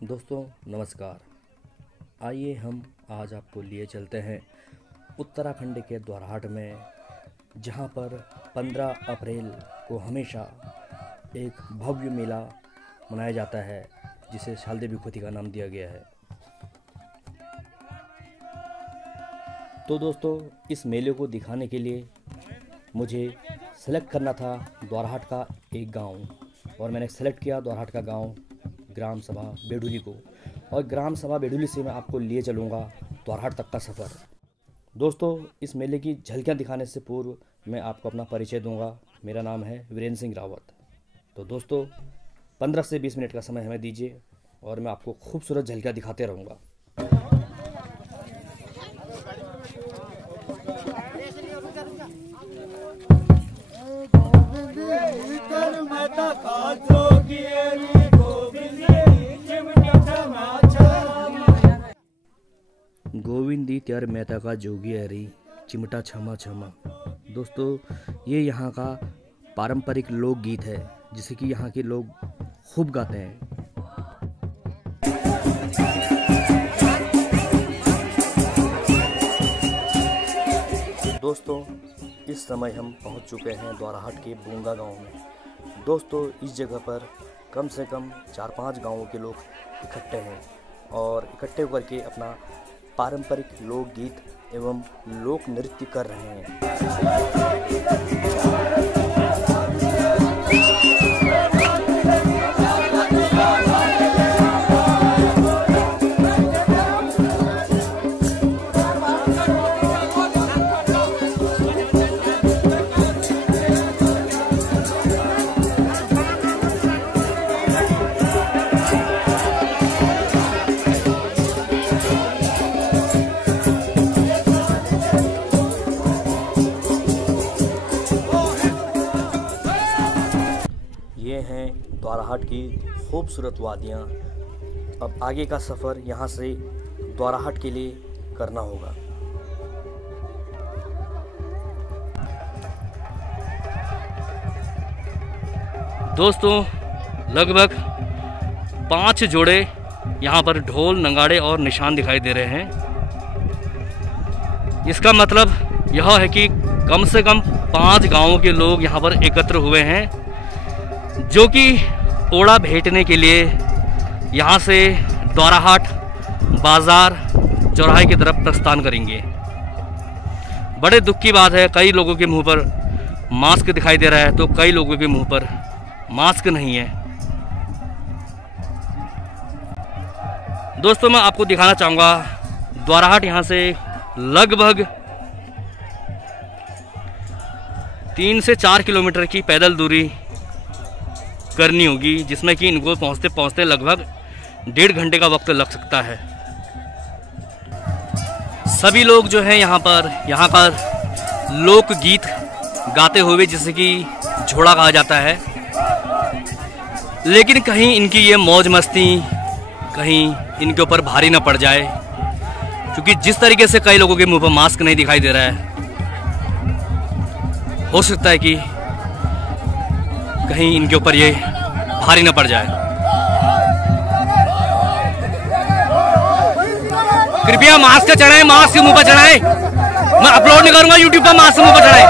दोस्तों नमस्कार। आइए हम आज आपको लिए चलते हैं उत्तराखंड के द्वारहाट में, जहां पर 15 अप्रैल को हमेशा एक भव्य मेला मनाया जाता है, जिसे शालदेवी खुती का नाम दिया गया है। तो दोस्तों, इस मेले को दिखाने के लिए मुझे सेलेक्ट करना था द्वारहाट का एक गांव, और मैंने सेलेक्ट किया द्वारहाट का गांव ग्राम सभा बेडुली को। और ग्राम सभा बेडुली से मैं आपको लिए चलूँगा द्वारहाट तक का सफ़र। दोस्तों, इस मेले की झलकियाँ दिखाने से पूर्व मैं आपको अपना परिचय दूंगा। मेरा नाम है वीरेंद्र सिंह रावत। तो दोस्तों, 15 से 20 मिनट का समय हमें दीजिए और मैं आपको खूबसूरत झलकियाँ दिखाते रहूँगा। गोविंदी त्यार मेहता का जोगी हरी चिमटा छमा छमा। दोस्तों, ये यहाँ का पारंपरिक लोकगीत है, जिसे कि यहाँ के लोग खूब गाते हैं। दोस्तों, इस समय हम पहुँच चुके हैं द्वारहाट के बूंगा गांव में। दोस्तों, इस जगह पर कम से कम 4-5 गांवों के लोग इकट्ठे हैं और इकट्ठे होकर के अपना पारंपरिक लोकगीत एवं लोक नृत्य कर रहे हैं। ये हैं द्वारहाट की खूबसूरत वादियाँ। अब आगे का सफ़र यहाँ से द्वारहाट के लिए करना होगा। दोस्तों, लगभग 5 जोड़े यहाँ पर ढोल नगाड़े और निशान दिखाई दे रहे हैं। इसका मतलब यह है कि कम से कम 5 गांवों के लोग यहाँ पर एकत्र हुए हैं, जो कि ओड़ा भेंटने के लिए यहाँ से द्वारहाट बाज़ार चौराहे की तरफ प्रस्थान करेंगे। बड़े दुख की बात है, कई लोगों के मुंह पर मास्क दिखाई दे रहा है, तो कई लोगों के मुंह पर मास्क नहीं है। दोस्तों, मैं आपको दिखाना चाहूँगा द्वारहाट यहाँ से लगभग 3 से 4 किलोमीटर की पैदल दूरी करनी होगी, जिसमें कि इनको पहुंचते पहुंचते लगभग 1.5 घंटे का वक्त लग सकता है। सभी लोग जो हैं यहाँ का लोकगीत गाते हुए, जिसे कि झोड़ा कहा जाता है, लेकिन कहीं इनकी ये मौज मस्ती कहीं इनके ऊपर भारी ना पड़ जाए, क्योंकि जिस तरीके से कई लोगों के मुंह पर मास्क नहीं दिखाई दे रहा है, हो सकता है कि कहीं इनके ऊपर ये भारी न पड़ जाए। कृपया मास्क चढ़ाएं, मास्क मुंह पर चढ़ाएं। मैं अपलोड नहीं करूंगा यूट्यूब पर, मास्क मुंह पर चढ़ाएं।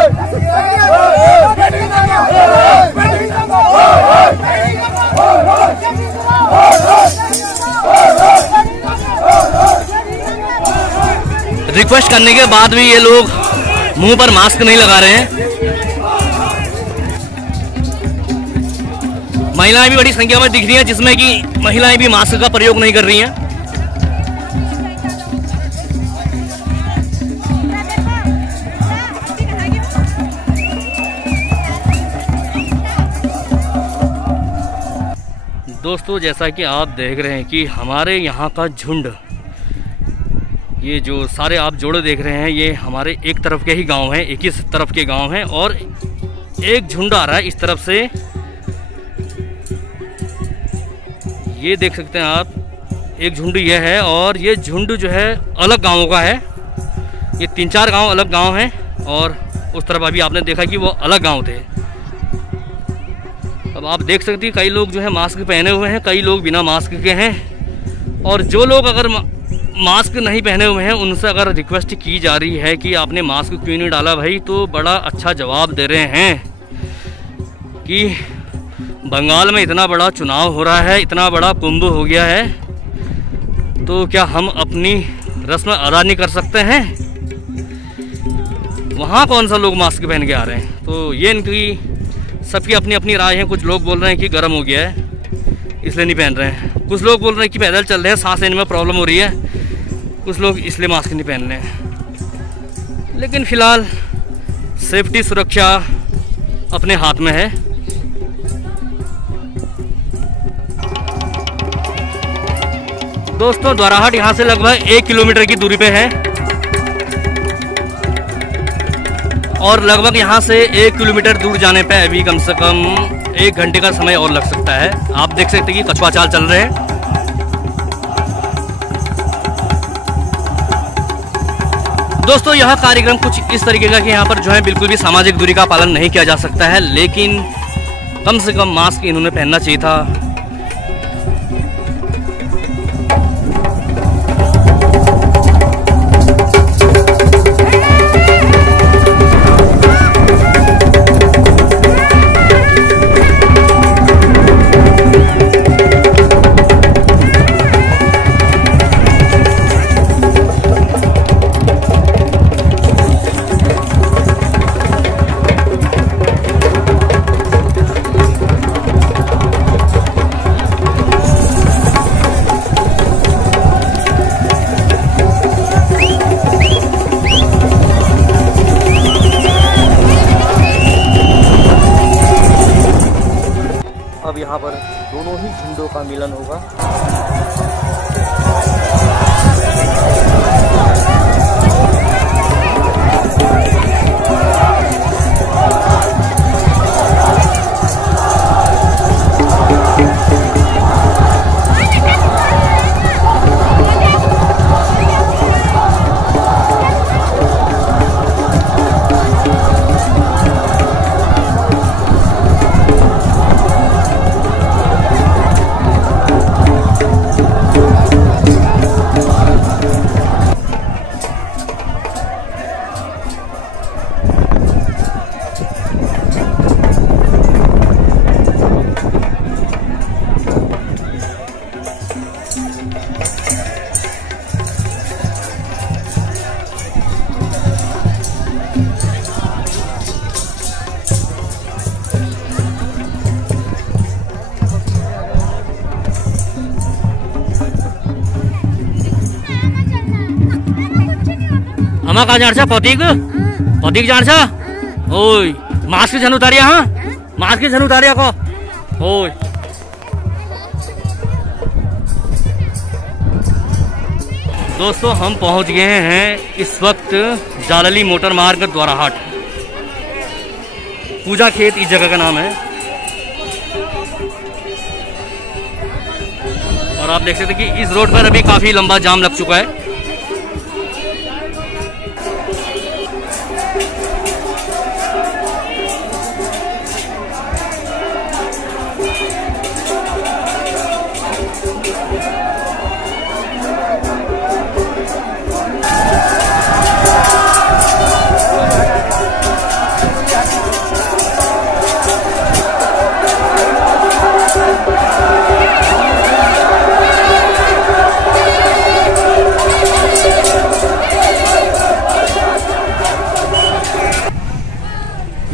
रिक्वेस्ट करने के बाद भी ये लोग मुंह पर मास्क नहीं लगा रहे हैं। महिलाएं भी बड़ी संख्या में दिख रही हैं, जिसमें कि महिलाएं भी मास्क का प्रयोग नहीं कर रही हैं। दोस्तों, जैसा कि आप देख रहे हैं कि हमारे यहाँ का झुंड, ये जो सारे आप जोड़े देख रहे हैं, ये हमारे एक तरफ के ही गांव हैं, एक ही तरफ के गांव हैं, और एक झुंड आ रहा है इस तरफ से। ये देख सकते हैं आप, एक झुंड ये है, और ये झुंड जो है अलग गांवों का है। ये 3-4 गांव अलग गांव हैं, और उस तरफ अभी आपने देखा कि वो अलग गांव थे। अब आप देख सकते हैं कई लोग जो है मास्क पहने हुए हैं, कई लोग बिना मास्क के हैं। और जो लोग अगर मास्क नहीं पहने हुए हैं उनसे अगर रिक्वेस्ट की जा रही है कि आपने मास्क क्यों नहीं डाला भाई, तो बड़ा अच्छा जवाब दे रहे हैं कि बंगाल में इतना बड़ा चुनाव हो रहा है, इतना बड़ा कुंभ हो गया है, तो क्या हम अपनी रस्म अदा नहीं कर सकते हैं? वहाँ कौन सा लोग मास्क पहन के आ रहे हैं? तो ये इनकी सबकी अपनी अपनी राय है। कुछ लोग बोल रहे हैं कि गर्म हो गया है इसलिए नहीं पहन रहे हैं, कुछ लोग बोल रहे हैं कि पैदल चल रहे हैं, सांस लेने में प्रॉब्लम हो रही है, कुछ लोग इसलिए मास्क नहीं पहन रहे हैं। लेकिन फ़िलहाल सेफ्टी, सुरक्षा अपने हाथ में है। दोस्तों द्वाराहाट यहाँ से लगभग 1 किलोमीटर की दूरी पे है और लगभग यहाँ से 1 किलोमीटर दूर जाने पे अभी कम से कम 1 घंटे का समय और लग सकता है। आप देख सकते हैं कि कछुआ चाल चल रहे हैं। दोस्तों यह कार्यक्रम कुछ इस तरीके का कि यहाँ पर जो है बिल्कुल भी सामाजिक दूरी का पालन नहीं किया जा सकता है, लेकिन कम से कम मास्क इन्होंने पहनना चाहिए था। अब यहाँ पर दोनों ही झंडों का मिलन होगा। आमा कहाँ जान्छ पतिक पतिक जान्छ ओइ मास्क झन् उतारिया हाँ मास्क झन् उतारिया को ओइ दोस्तों हम पहुंच गए हैं इस वक्त जालली मोटर मार्ग द्वाराहाट। पूजा खेत इस जगह का नाम है और आप देख सकते हैं कि इस रोड पर अभी काफी लंबा जाम लग चुका है।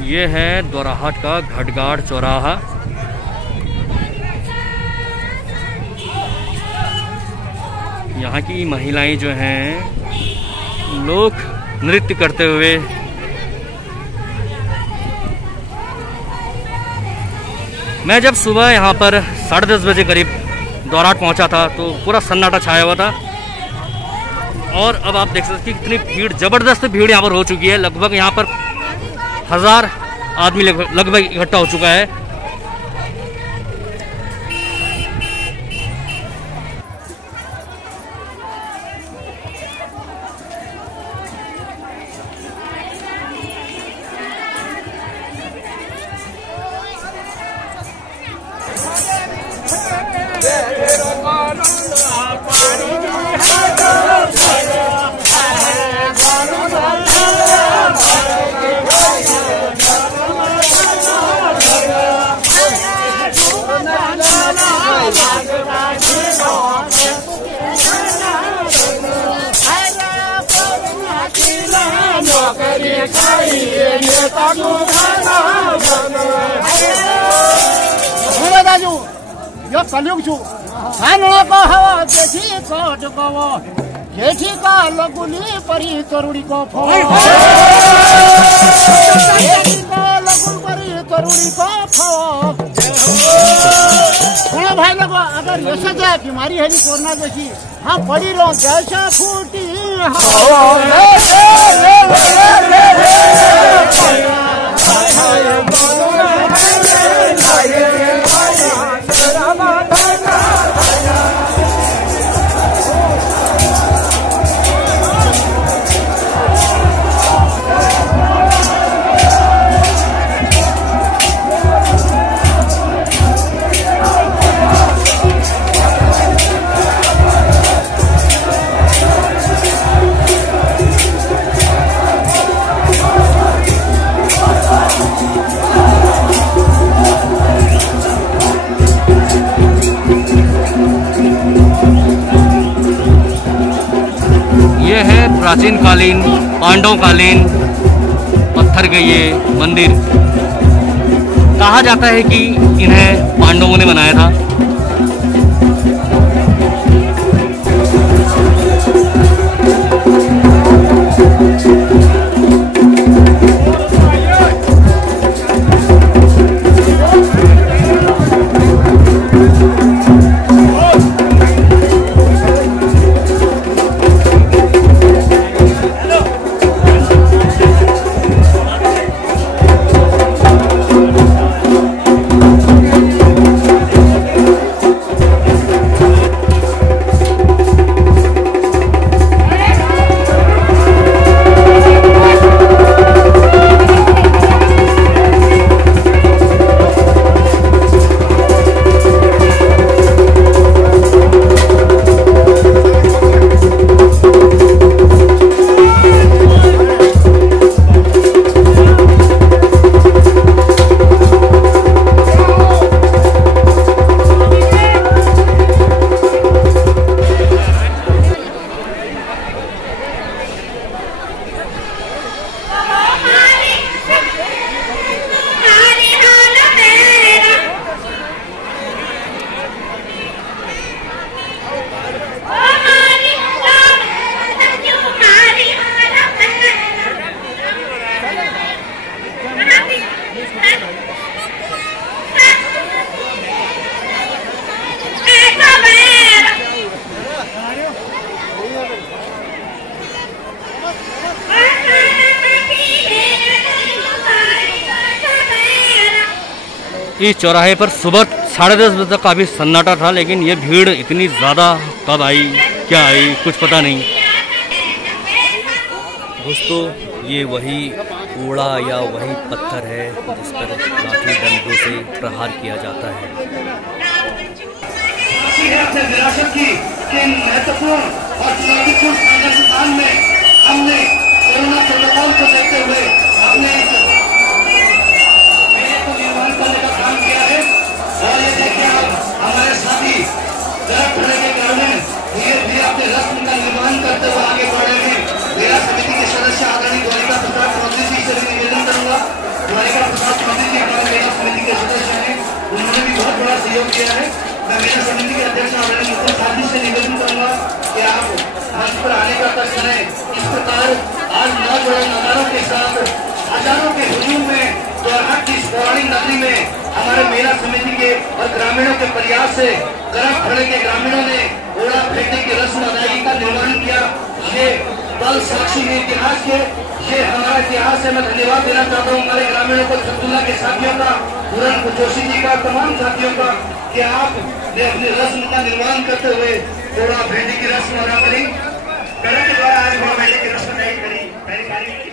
ये है द्वाराहाट का घटगाड़ चौराहा। यहाँ की महिलाएं जो हैं लोग नृत्य करते हुए मैं जब सुबह यहाँ पर 10:30 बजे करीब द्वाराहाट पहुँचा था तो पूरा सन्नाटा छाया हुआ था और अब आप देख सकते हैं कितनी भीड़, जबरदस्त भीड़ यहाँ पर हो चुकी है। लगभग यहाँ पर 1000 आदमी लगभग इकट्ठा हो चुका है। दाजू यो कलयुग छु को हवा देखी कोट गवो जेठी का लगुली परी तरुड़ी को फो जेठी का लगुल परी तरुड़ी को फो। सुनो भाई लोगों, अगर ये सजा बीमारी है कोरोना जैसी, हाँ पड़ी लो जैसा फूटी ये है प्राचीन कालीन पांडव कालीन पत्थर के ये मंदिर। कहा जाता है कि इन्हें पांडवों ने बनाया था। इस चौराहे पर सुबह 10:30 बजे तक काफ़ी सन्नाटा था, लेकिन ये भीड़ इतनी ज़्यादा कब आई क्या आई कुछ पता नहीं। दोस्तों, ये वही कूड़ा या वही पत्थर है जिस पर लाठी डंडों से प्रहार किया जाता है। विरासत की महत्वपूर्ण और चुनौतीपूर्ण में हमने कोरोना प्रोटोकॉल को देखते हुए अपने निर्माण करने का काम किया है। और ये देखिए आप हमारे साथी दरख्त होने के कारण धीरे धीरे अपने रस्म का निर्माण करते हुए आगे बढ़ रहे हैं। मेरा समिति के सदस्य आदरणीय द्वारिका प्रसाद चौधरी जी से भी निवेदन करूंगा। द्वारिका प्रसाद चौधरी जी हमारे मेरा समिति के सदस्य हैं, उन्होंने भी बहुत बड़ा सहयोग किया है। मैं मेरा समिति के अध्यक्ष आदरणीय मुकुल साहब जी से निवेदन करूंगा कि आप मंच पर आने का कष्ट करें। इस प्रकार आज नौजवान नजारों के साथ हजारों के हुजूम में द्वारहाट की पौराणिक नगरी में हमारे मेला समिति के और ग्रामीणों के प्रयास से गरम खड़े के ग्रामीणों ने ओड़ा फेंकने की रस्म अदायगी का निर्माण किया। ये पल साक्षी है इतिहास के, ये हमारा इतिहास है। मैं धन्यवाद देना चाहता हूँ हमारे ग्रामीणों को, अब्दुल्ला के साथियों का, पूरन जोशी जी का, तमाम साथियों का कि आपने अपनी रस्म का निर्माण करते हुए ओड़ा फेंकने की रस्म अदा करी। करण के द्वारा आज ओड़ा फेंकने की रस्म अदायगी करी।